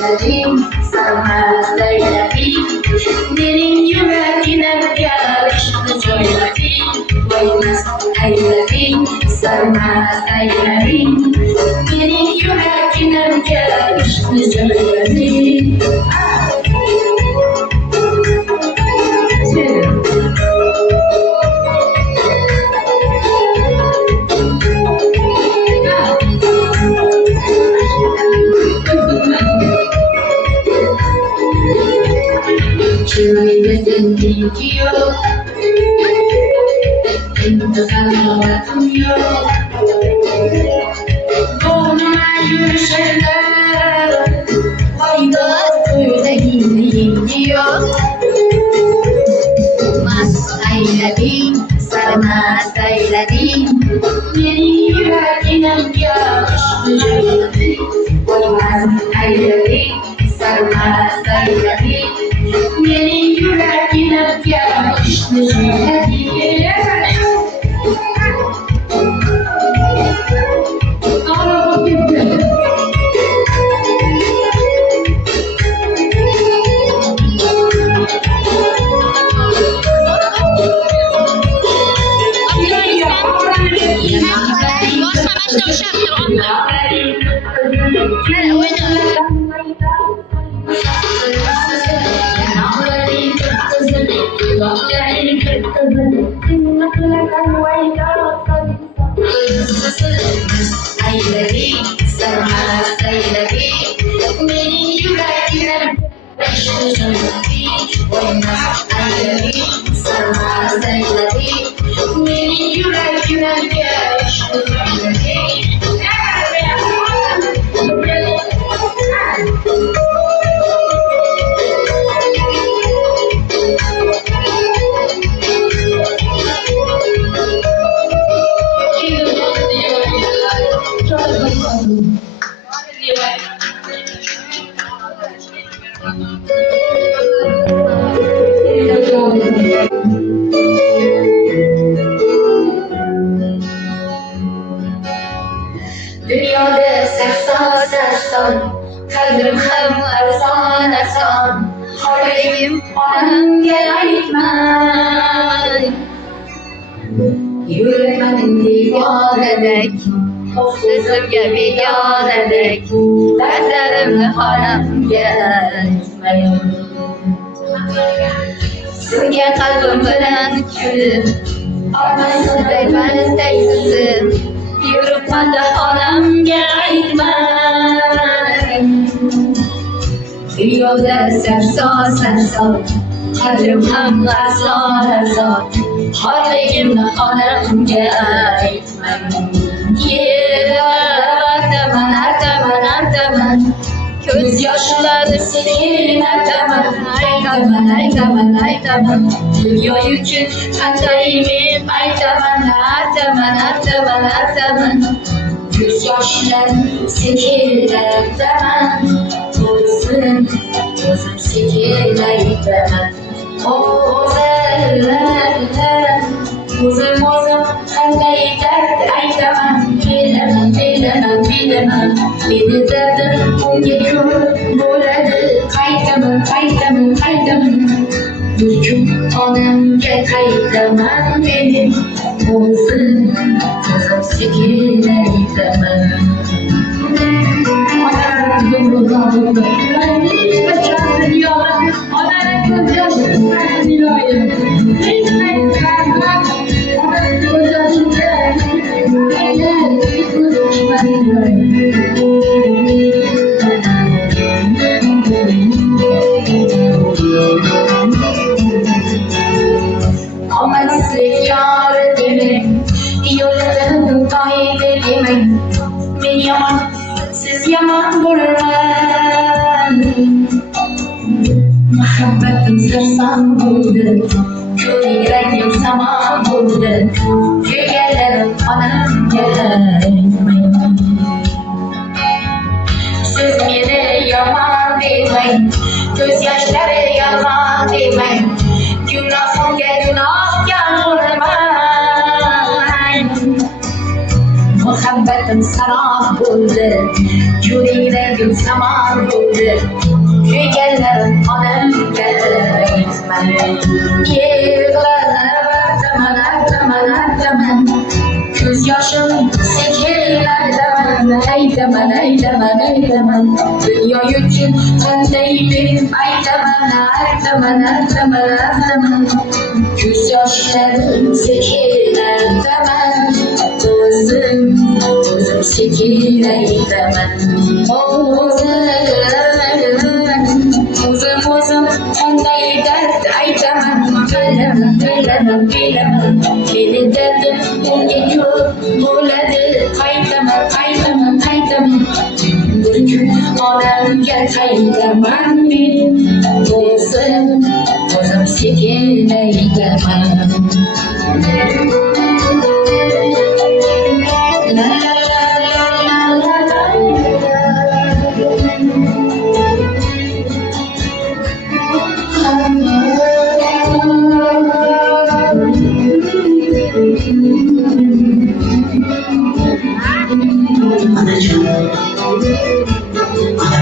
eyledim, sarmaz eyledim. Benim yüreğine yarıştı söyledim. Koymaz eyledim, sarmaz eyledim. Benim yüreğine yarıştı söyledim. Gözün dikiyor, enteresan yok. Burnuma yürüyüşler, fayda yüreğim diyor. Mas eyledim, sarmaz eyledim. Beni yüreğine yakıştı söyledim. Koymaz eyledim, sarmaz eyledim. Beni yüreğine yakıştı söyledim. Eyledim, sarmaz eyledim. Beni yüreğine yakıştı söyledim. Koymaz eyledim, sarmaz eyledim. Beni yüreğine yakıştı söyledim. Dünyada sersan, kalbim hem ersan. Haberim anam gel aytmay. Yüreğim divanedek, sözümge biganedek. Dertlerimle hanım gel aytmay. Sizge kalbim bilen külüm, armasın değmez değilsin. Yürüp de hanım gelmem. Dünyada sersan, kalbim hem ersan. Haberimle hanım gelmem. Ertemen, göz yaşları silin ertemen. Dünya yükün kendeyim ertemen. Göz yaşları silin ertemen. Gözüm silin ertemen. Uzun kendey dert aytamam. Bilemem. Beni derdim yıkıyor buradı. Kaytamam. Yüküm anamca kaytamam benim. Uzun sikir eylemem. Amaslık yar demek, yollarını kaybetmek. Ben yaman, siz yaman vurman. Muhabbetim sersan buldu, kör yüreğim zaman buldu. Gölgelerim anam gelmeyin. Söz yine yaman demeyin, gözyaşları yalan demeyin. Günah günah yan vurman. Muhabbet hayatım sana buldu. Yüreğim zaman buldu. Gügellerim hanım gelmez. Yığılanlar zaman göz yaşım sekiler zaman. Ey zaman, ey zaman, ey zaman. Dünya için öndeydim. Ay zaman, ay zaman, ay zaman, ay zaman. Göz yaşlarım sekiler zaman. Gözüm sekiler zaman. Uzun öndey dert ay zaman. Bilemem. Beni derdim geçiyor. Buladı kaytamam. Bir gün alem gel kaytamam benim. Gözüm sekiler zaman. Anacığım, ana